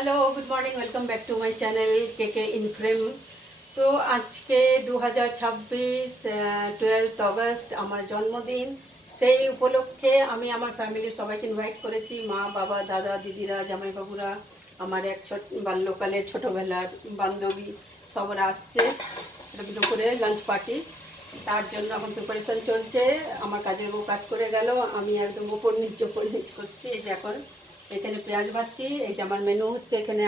Hello, good morning, welcome back to my channel কেকে in frame. তো আজকে 2026 12 August আমার জন্মদিন। সেই উপলক্ষে আমি আমার ফ্যামিলির সবাইকে ইনভাইট করেছি, মা, বাবা, দাদা, দিদিরা, জামাইবাবুরা, আমার এক বাল্যকালের ছোটোবেলার বান্ধবী সবরা আসছে। দুপুরে লাঞ্চ পার্টি, তার জন্য এখন প্রিপারেশন চলছে। আমার কাজের বউ কাজ করে গেল, আমি একদম উপর নিচ করছি। এই যে এখন এখানে পেঁয়াজ ভাজছি। এই যে আমার মেনু হচ্ছে, এখানে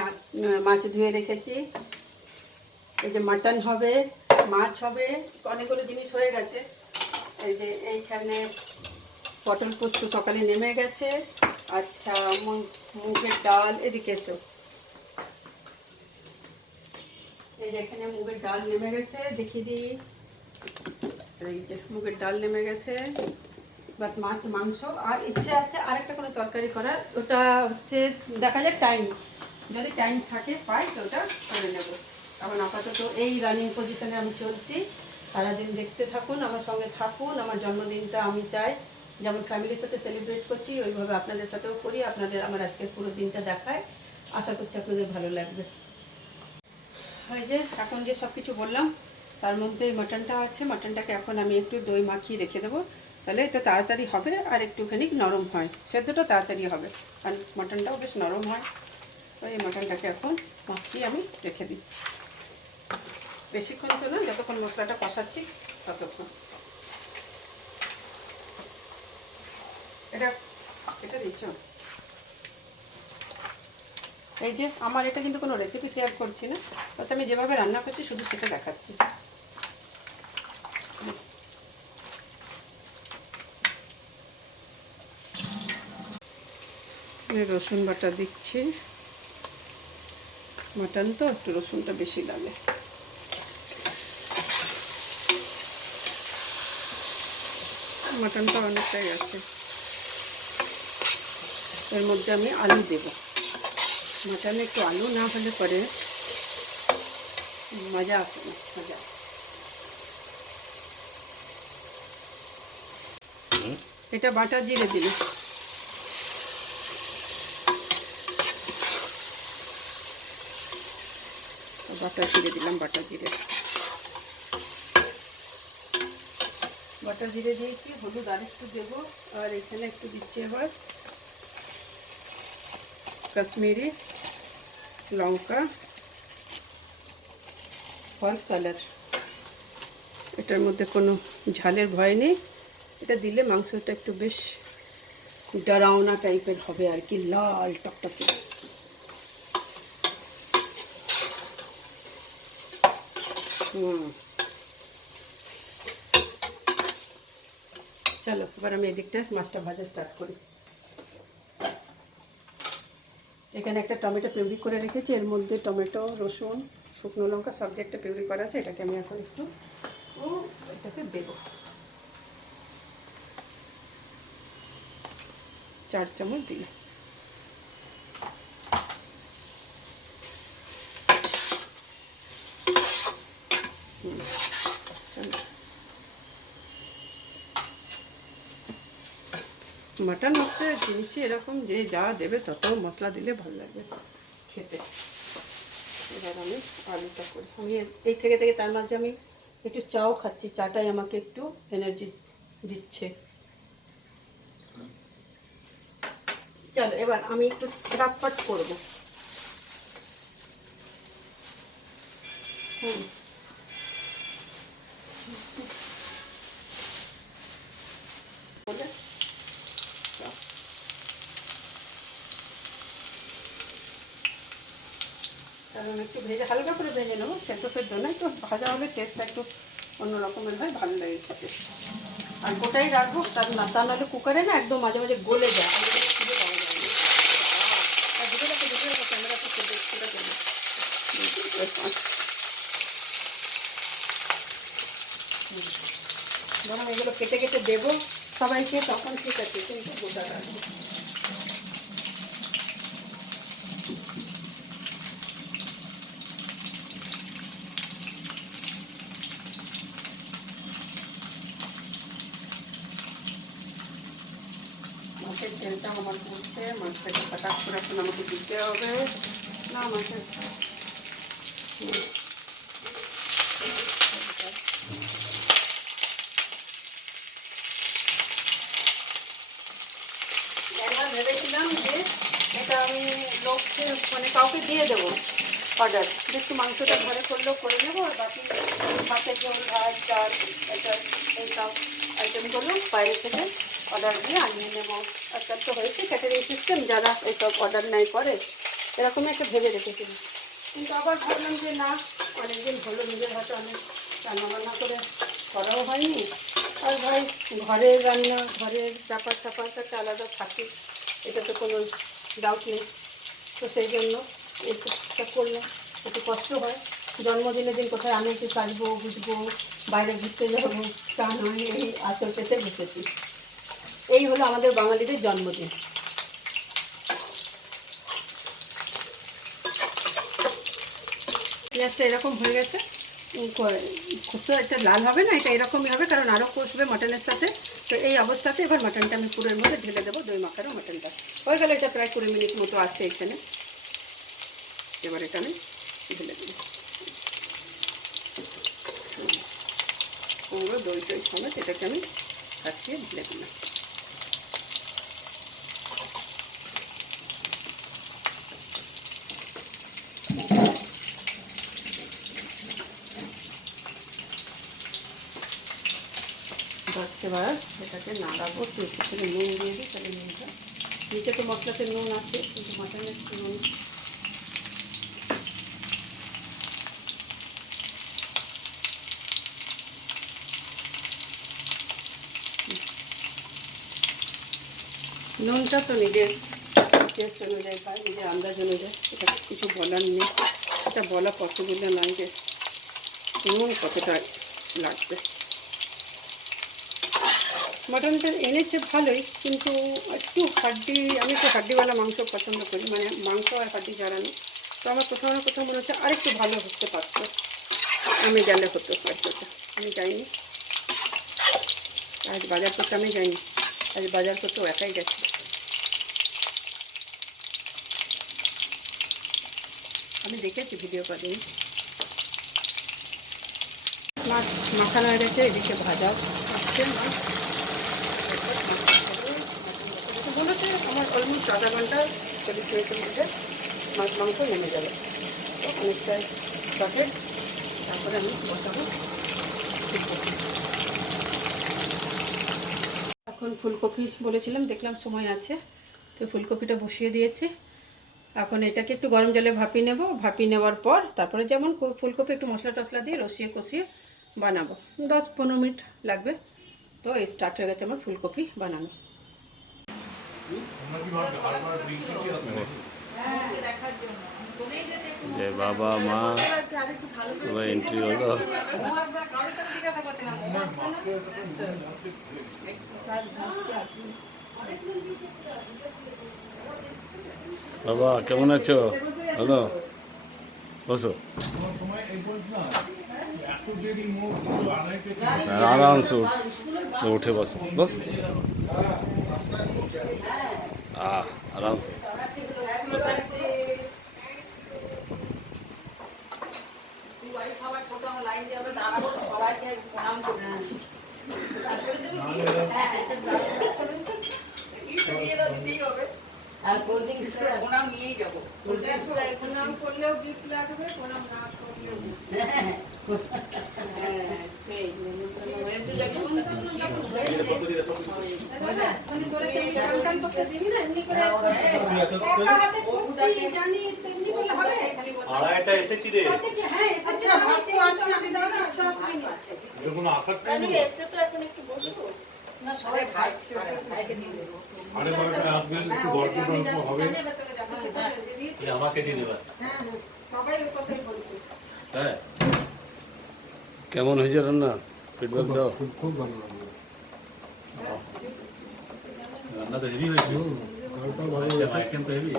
মাছ ধুয়ে রেখেছি, এই যে মাটন হবে, মাছ হবে, অনেকগুলো জিনিস হয়ে গেছে। এই যে এইখানে পটল পোস্ত সকালে নেমে গেছে। আচ্ছা, মুগের ডাল, এদিকে এসো। এই যে এখানে মুগের ডাল নেমে গেছে, দেখিয়ে দিই। এই যে মুগের ডাল নেমে গেছে, বাস মাছ মাংস। আর ইচ্ছে আছে আরেকটা কোনো তরকারি করার, ওটা হচ্ছে দেখা যাক টাইম, যদি টাইম থাকে পাই তো ওটা করে নেব। এখন আপাতত এই রানিং পজিশনে আমি চলছি। সারাদিন দেখতে থাকুন, আমার সঙ্গে থাকুন। আমার জন্মদিনটা আমি চাই যেমন ফ্যামিলির সাথে সেলিব্রেট করছি ওইভাবে আপনাদের সাথেও করি, আপনাদের আমার আজকের পুরো দিনটা দেখায়। আশা করছি আপনাদের ভালো লাগবে। ওই যে এখন যে সব কিছু বললাম তার মধ্যে মাটনটা আছে, মাটনটাকে এখন আমি একটু দই মাখিয়ে রেখে দেবো, তাহলে এটা তাড়াতাড়ি হবে আর একটুখানি নরম হয়, সেদ্ধটা তাড়াতাড়ি হবে, আর মাটনটাও বেশ নরম হয়। তো এই মাটনটাকে এখন মাখিয়ে আমি রেখে দিচ্ছি, বেশিক্ষণ তো না, যতক্ষণ মশলাটা কষাচ্ছি ততক্ষণ। এটা এটা দিচ্ছ। এই যে আমার এটা কিন্তু কোনো রেসিপি শেয়ার করছি না, বাস আমি যেভাবে রান্না করছি শুধু সেটা দেখাচ্ছি। রসুন বাটা দিচ্ছি, মাটন তো একটু রসুনটা বেশি লাগে। মাটনটা অনেকটাই আছে, এর মধ্যে আমি আলু দেব। মাটনে একটু আলু না হলে পরে মজা আসে না, মজা। এটা বাটা জিরে দিলে, বাটা জিরে দিলাম, বাটা জিরে দিয়েছি। হলুদ আর একটু দেবো, আর এখানে একটু দিচ্ছি আবার কাশ্মীরি লঙ্কা ফর কালার। এটার মধ্যে কোনো ঝালের ভয় নেই, এটা দিলে মাংসটা একটু বেশ ডরাওনা টাইপের হবে আর কি, লাল টকটকে। চলো এবার আমি এদিকটা মাছটা ভাজা স্টার্ট করি। এখানে একটা টমেটো পিউরি করে রেখেছি, এর মধ্যে টমেটো, রসুন, শুকনো লঙ্কা সব দিয়ে একটা পিউরি করা আছে, এটাকে আমি এখন একটু এটাতে দেবো। 4 চামচ দিলে। মাটন হচ্ছে জিনিসই এরকম যে যা দেবে তত মশলা দিলে ভালো লাগবে খেতে। এবার আমি আলুটা করি, আমি এই থেকে তার মাঝে আমি একটু চাও খাচ্ছি, চাটাই আমাকে একটু এনার্জি দিচ্ছে। চলো এবার আমি একটু ঝটপট করবো। কারণ একটু ভেজে হালকা করে ভেজে নেবো, সেদ্ধ না, একটু ভাজা হলে টেস্টটা একটু অন্য রকমের হয়, ভালো লাগে খেতে। আর গোটাই রাখবো, তা নাহলে কুকারে না একদম মাঝে মাঝে গলে যায়, যখন এগুলো কেটে কেটে দেবো সবাইকে তখন ঠিক আছে, কিন্তু গোটা রাখবো। মাছের তেলটা আমার পড়ছে, মাছটাকে ফাটাক করে এখন আমাকে দিতে হবে। মাথা একবার ভেবেছিলাম যে এটা আমি লোককে মানে কাউকে দিয়ে দেবো অর্ডার, একটু মাংসটা ঘরে করলেও করে নেবো, আর বাকি মাছের ঝোল, ভাত, চাল, এটা এইসব আইটেমগুলো বাইরে থেকে অর্ডার দিয়ে আনিয়ে নেবো। আজকাল তো হয়েছে ক্যাটারিং সিস্টেম, যারা এইসব অর্ডার নেয় করে, এরকমই একটা ভেবে রেখেছিলাম। কিন্তু আবার ভাবলাম যে না, অনেকদিন হলো নিজের হাতে অনেক রান্নাবান্না করে করাও হয়নি, আর ভাই ঘরের রান্না, ঘরের ব্যাপার স্যাপারটা একটা আলাদা থাকে, এটা তো কোনো ডাউট নেই। তো সেই জন্য এটা করলে একটু কষ্ট হয়। জন্মদিনের দিন কোথায় আমি একটু সাজবো, বুঝবো, বাইরে ঘুরতে যাবো, তা নয়, এই আসল পেতে বসেছি। এই হলো আমাদের বাঙালিদের জন্মদিন। পেঁয়াজটা এরকম হয়ে গেছে, খুব তো একটা লাল হবে না, এটা এরকমই হবে, কারণ আরও কষবে মাটনের সাথে। তো এই অবস্থাতে এবার মাটনটা আমি পুরের মধ্যে ঢেলে দেবো, দই মাখারও মাটনটা হয়ে গেলে। এটা প্রায় 20 মিনিট মতো আছে এখানে। এবার এটা আমি ঢেলে দেবো পুরো দই টই সমেত, এটাকে আমি কাচিয়ে ঢেলে দিলাম। বাস এবার এটাকে নাড়াবো, একটু থেকে নুন দিয়ে দিই, তাহলে নুনটা নিচে তো মশলাতে নুন আছে, কিন্তু মাটনের নুন নুনটা তো নিজের টেস্ট অনুযায়ী পায়, নিজের আন্দাজ অনুযায়ী, এটা কিছু বলার নেই। এটা বলা পসিবল নয় যে নুন কতটা লাগবে। মাটনটা এনেছে ভালোই, কিন্তু একটু হাড্ডি, আমি একটু হাড্ডিওয়ালা মাংস পছন্দ করি, মানে মাংস আর হাড্ডি জানানো। তো আমার কোথাও না কোথাও মনে হচ্ছে আরেকটু ভালো হতে পারতো, আমি গেলে হতো হয়তো। আমি যাইনি আজ বাজার করতে, আমি যাইনি আজ বাজার করতেও, একাই গেছি। আমি দেখেছি ভিডিও করে। মাছ মাখানো হয়ে গেছে, এদিকে ভাজা আসছে মাছ। বলেছে আমার অলমোস্ট আধা ঘন্টা 40 মিনিটের মধ্যে মাছ মাংস নেমে যাবে। তো অনেকটাই সকেট, তারপরে আমি বসাবো। এখন ফুলকপি বলেছিলাম, দেখলাম সময় আছে, তো ফুলকপিটা বসিয়ে দিয়েছি। এখন এটাকে একটু গরম জলে ভাপিয়ে নেব, ভাপিয়ে নেওয়ার পর তারপরে যেমন ফুলকপি একটু মশলা টশলা দিয়ে রসিয়ে কষিয়ে বানাবো, 10-15 মিনিট লাগবে। তো এই স্টার্ট হয়ে গেছে আমার ফুলকপি বানানো। যে বাবা মা এন্ট্রি হলো। বাবা কেমন আছো? হ্যালো, বসো। আরামসে উঠে বসো, বস। আরামসে বসো। আর কোল্ড ড্রিঙ্কস ওনাম নিয়েই যাবো, কোল্ড ড্রিঙ্কস ওনাম করলেও গিফট লাগবে, ওনাম না করলেও হ্যাঁ সেই হয়েছে যখন মানে তোরা কাম করতে দিবি না, এমনি করে একা হাতে করছি জানিস, এমনি করলে হবে। আড়াইটা এসেছি রে। হ্যাঁ আচ্ছা ভাত তো আছে, আমি দাও না, সব আছে কোনো আফার আমি এসে তো এখন একটু বসবো না, সবাই খাচ্ছে, খাইকে দিয়ে দেবো। আরে বাবা আপনি একটু গল্প হবে, আমাকে দিয়ে দেবা। সবাই ওই কথাই বলছে। হ্যাঁ কেমন হয়েছে রান্না? ফিডব্যাক দাও। খুব ভালো লাগলো, রান্না তো হেভি হয়েছে, খাওয়াটাও ভালো আইটেম তো হেভি।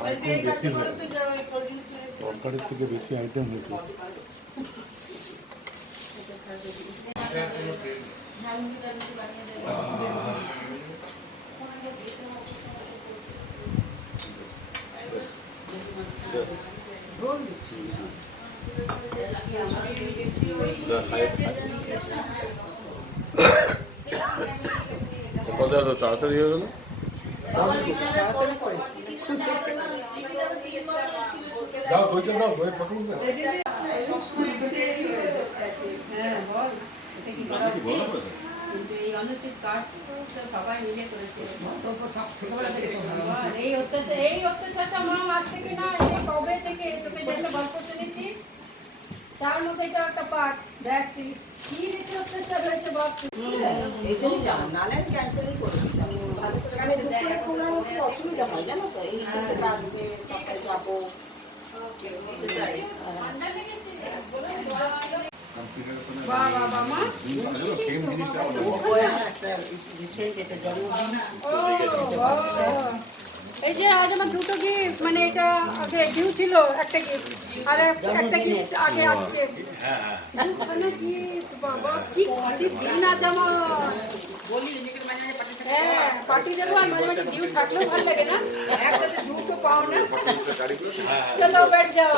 বেশি হয়েছে, তরকারির থেকে বেশি আইটেম হয়েছে। কথা তো তাড়াতাড়ি হয়ে গেল। যাও বইটা দাও, বই ফটো উঠবে। হ্যাঁ বল, এটা কি করা উচিত? কিন্তু এই অনুচিত কাজ তো সবাই মিলে করেছে। এই অত্যাচারটা মা আজ থেকে না, এই কবে থেকে তোকে যেটা গল্প শুনেছি তার মধ্যে এটা একটা পার্ট। দেখ তুই কি রীতি অত্যাচার হয়েছে বাপ। এই জন্যই যাবো, নাহলে আমি ক্যান্সেলই করে দিতাম। কারণ দুপুরে প্রোগ্রাম একটু অসুবিধা হয় জানো তো, এই স্কুল থেকে আসবে, সকালে যাবো, সেটাই। বাহ বাহ বাহ মা। সেম জিনিসটা আমাদের একটা রিসেন্ট এটা জন্মদিন। ও বাহ। এই যে আজ আমার দুটো গিফট, মানে এটা আগে ডিউ ছিল একটা গিফট, আর একটা গিফট আগে আজকে। দুখানা গিফট, বাবা কি খুশি দিন আজ আমার। হ্যাঁ পার্টি দেবো, আর মাঝে মাঝে ডিউ থাকলেও ভালো লাগে না, একসাথে দুটো পাও না। চলো বেড যাও।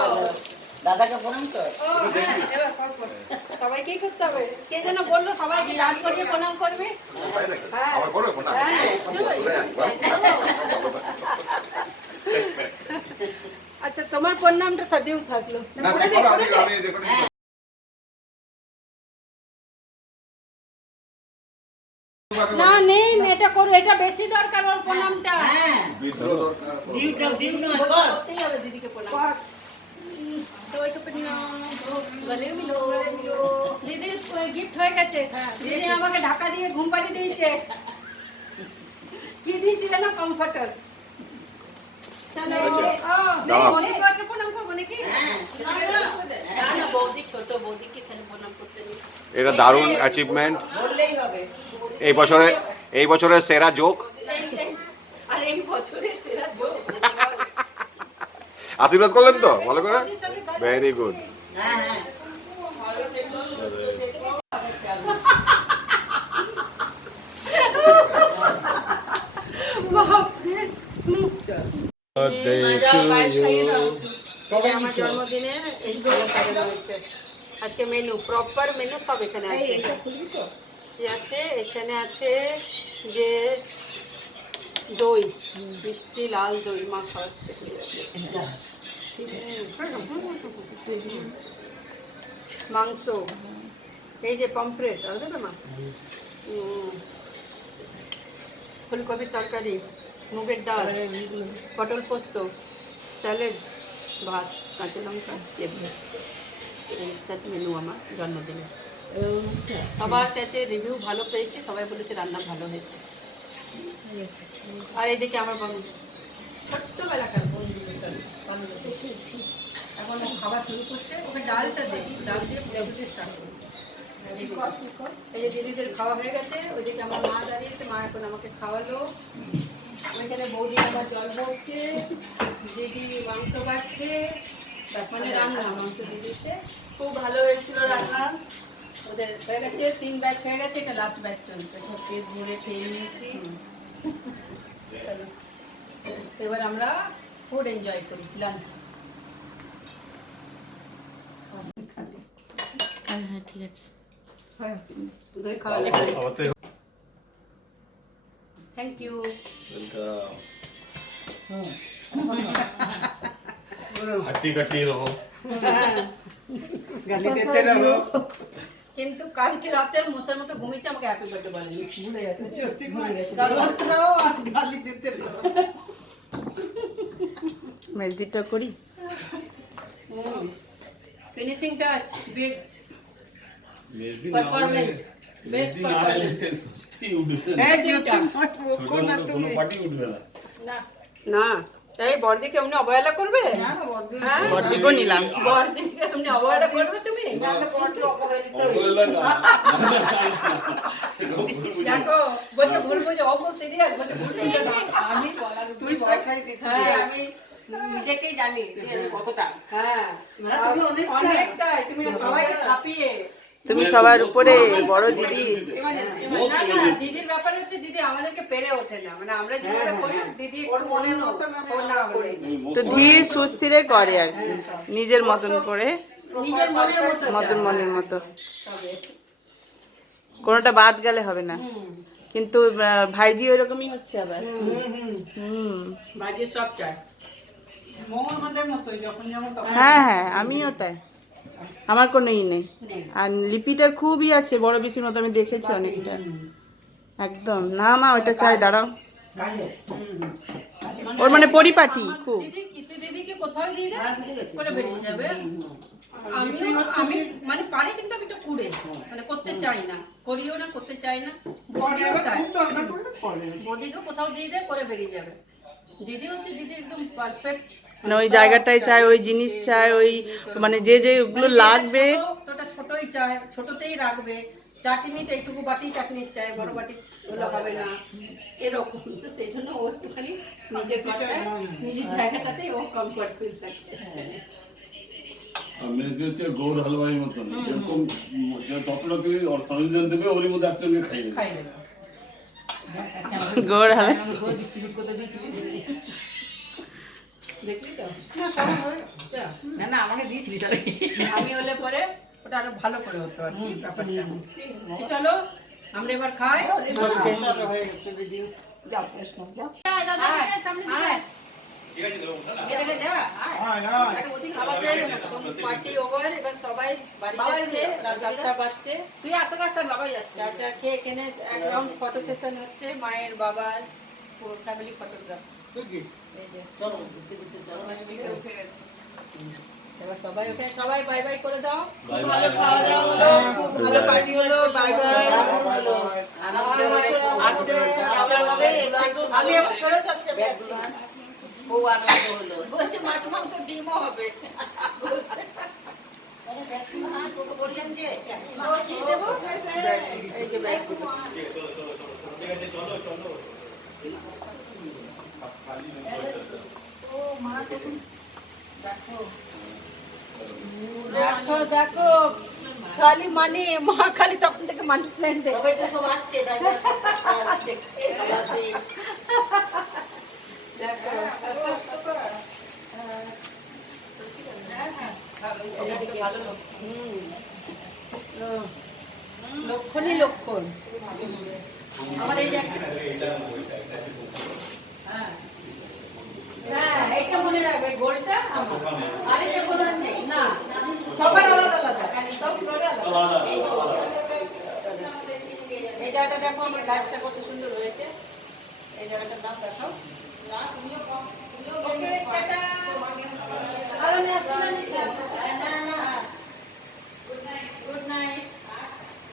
দাদাকে প্রণাম কর। ও হ্যাঁ, এবার কর। সবাইকেই করতে হবে। কে যেন বললো সবাইকে লাভ করবে, প্রণাম করবে। হ্যাঁ হ্যাঁ, আচ্ছা তোমার প্রণামটা তো ডিউ থাকলো। না নেই, এটা করো, এটা বেশি দরকার ওর প্রণামটা। হ্যাঁ, ডিউ নয়, কর। করতেই হবে দিদিকে প্রণাম। সবাইকে প্রণাম, গলে মিলো। দিদির গিফট হয়ে গেছে। দিদি আমাকে ঢাকা দিয়ে ঘুম পাড়িয়ে দিয়েছে। কি দিয়েছি জানো? কমফর্টার। চলো বৌদিকে প্রণাম করবো নাকি? না না, বৌদি ছোট, বৌদিকে এখানে প্রণাম করতে নেই। এটা দারুণ অ্যাচিভমেন্ট, বললেই হবে। এই বছরের সেরা জোক। আর এই বছরের সেরা যোগ। আশীর্বাদ করলেন তো ভালো করে, ভেরি গুড। হ্যাঁ হ্যাঁ, আমার জন্মদিনের এই খাবার সাজানো হয়েছে। আজকে মেনু, প্রপার মেনু সব এখানে আছে। কি আছে এখানে? আছে যে দই, মিষ্টি লাল দই মা খাওয়াচ্ছে। মাংস, এই যে পমফ্রেট, আলাদা না মা, ফুলকপির তরকারি, মুগের ডাল, পটল পোস্ত, স্যালাড, ভাত, কাঁচা লঙ্কা, লেবু। এই মেনু আমার জন্মদিনে। সবার কাছে রিভিউ ভালো পেয়েছি, সবাই বলেছে রান্না ভালো হয়েছে। আর এইদিকে আমার ছোট্টবেলাকার বন্ধুদের সাথে এখন ও খাওয়া শুরু করছে। ওকে ডালটা দেয়, ডাল দিয়ে পুরোপুরি স্টার্ট করবে। এই যে দিদিদের খাওয়া হয়ে গেছে, ওইদিকে আমার মা দাঁড়িয়েছে, মা এখন আমাকে খাওয়ালো। ওইখানে বৌদি আমার জল ভরছে, দিদি মাংস কাটছে, মানে রান্না মাংস দিয়ে দিচ্ছে। খুব ভালো হয়েছিল রান্না। ওদের হয়ে গেছে 3 ব্যাচ হয়ে গেছে, এটা লাস্ট ব্যাচ চলছে। সব পেট ভরে খেয়ে নিয়েছি। চলো এবার আমরা ফুড এনজয় করি, লাঞ্চ। হ্যাঁ ঠিক আছে। দই খাওয়া থ্যাংক ইউ। হাঁটি কাটি রহো। কিন্তু কালকে রাতে মশার মতো ঘুমিয়েছে, আমাকে হ্যাপি বার্থডে বলেনি, ভুলে গেছে। সত্যি মেহেদিটা করি। Finishing touch, best performance, best performance. না তাই বড়দিকে এমনি অবহেলা করবে? বড়দিকেও নিলাম। বড়দিকে এমনি অবহেলা করবে তুমি? দেখো বলছে ভুল বুঝে, অবো সিরিয়াস বলছে ভুল বুঝে না। আমি বলার তুই হ্যাঁ আমি নিজেকেই জানি যে কতটা। হ্যাঁ তুমি অনেকটাই, তুমি সবাইকে ছাপিয়ে তুমি সবার উপরে বড় দিদি। না না, দিদির ব্যাপার হচ্ছে দিদি আমাদেরকে পেরে ওঠে না, মানে আমরা যেভাবে করি দিদি একটু মনের মতো না করে তো ধীর সুস্থিরে করে আর কি, নিজের মতন করে, নিজের মনের মতো মতন মনের মতো, কোনোটা বাদ গেলে হবে না। কিন্তু ভাইজি ওইরকমই হচ্ছে আবার। বাজির সব চায়। হ্যাঁ হ্যাঁ, আমি ওটাই, আমার কোনো ই নেই। আর লিপিটার খুবই আছে, বড় বেশির মতো আমি দেখেছি অনেকটা, একদম না মা ওইটা চাই, দাঁড়াও। ওর মানে পরিপাটি খুব। দিদি কিছু দিদিকে কোথাও দিয়ে দেয় করে বেরিয়ে যাবে। আমি মানে পারি, কিন্তু আমি একটু কুড়ে, মানে করতে চাই না, করিও না, করতে চাই না। বদিকে কোথাও দিয়ে দেয় করে বেরিয়ে যাবে। দিদি হচ্ছে দিদি একদম পারফেক্ট, মানে ওই জায়গাটাই চাই, ওই জিনিস চাই, ওই মানে যে যেগুলো লাগবে তোটা ছোটই চায়, ছোটতেই রাখবে। চাটনিতে একটুকু বাটি চাটনি চাই, বড় বাটি ওগুলো হবে না, এরকম। তো সেই জন্য ও একটুখানি নিজের ঘরটায় নিজের জায়গাটাতেই ও কমফর্ট ফিল থাকে। আর মেয়েকে হচ্ছে গৌর হালুয়াই মতন, যেরকম যে যতটা তুই সরঞ্জাম দেবে ওরই মধ্যে আস্তে আস্তে খাই নেবে। গোড় হালে। দেখলি তো? না না আমাকে দিয়েছিলি তাহলে। আমি হলে পরে ওটা আরো ভালো করে হতো আর কি ব্যাপারটা। কি চলো আমরা এবার খাই। যাও প্রশ্ন যাও। সামনে দিয়ে এটাকে যা আমাদের পার্টি ওভার, এবার সবাই বাড়ি যাচ্ছে, রাত 8টা বাজছে। তুই এত কাজটা বাবা যাচ্ছে। চাটা খেয়ে এখানে এক রাউন্ড ফটো সেশন হচ্ছে, মায়ের বাবার পুরো ফ্যামিলি ফটোগ্রাফ। এই যে চলো এবার সবাই ওখানে সবাই বাই বাই করে দাও। ভালো খাওয়া দাওয়া হলো, খুব ভালো পার্টি হলো, বাই বাই। আমি এবার ফেরত আসতে পারছি। খুব আনন্দ হলো। বলছে মাছ মাংস ডিমও হবে। তোকে বললাম যে কি দেবো? এই যে ব্যাগ। দেখো দেখো, খালি মানে মা খালি তখন থেকে মানি প্ল্যান্ট দেয়। সবাই তো সব আসছে লক্ষণই লক্ষণ। আমার এই যে হ্যাঁ, এইটা মনে রাখবে, গোলটা আমার, আর এটা কোনো নেই না, সবার আলাদা আলাদা, সব ফ্লোরে আলাদা। এই জায়গাটা দেখো, আমার গাছটা কত সুন্দর হয়েছে। এই জায়গাটার নাম দেখো। না তুমিও কম, তুমিও টাটা। আর আমি আসছি না নিচে।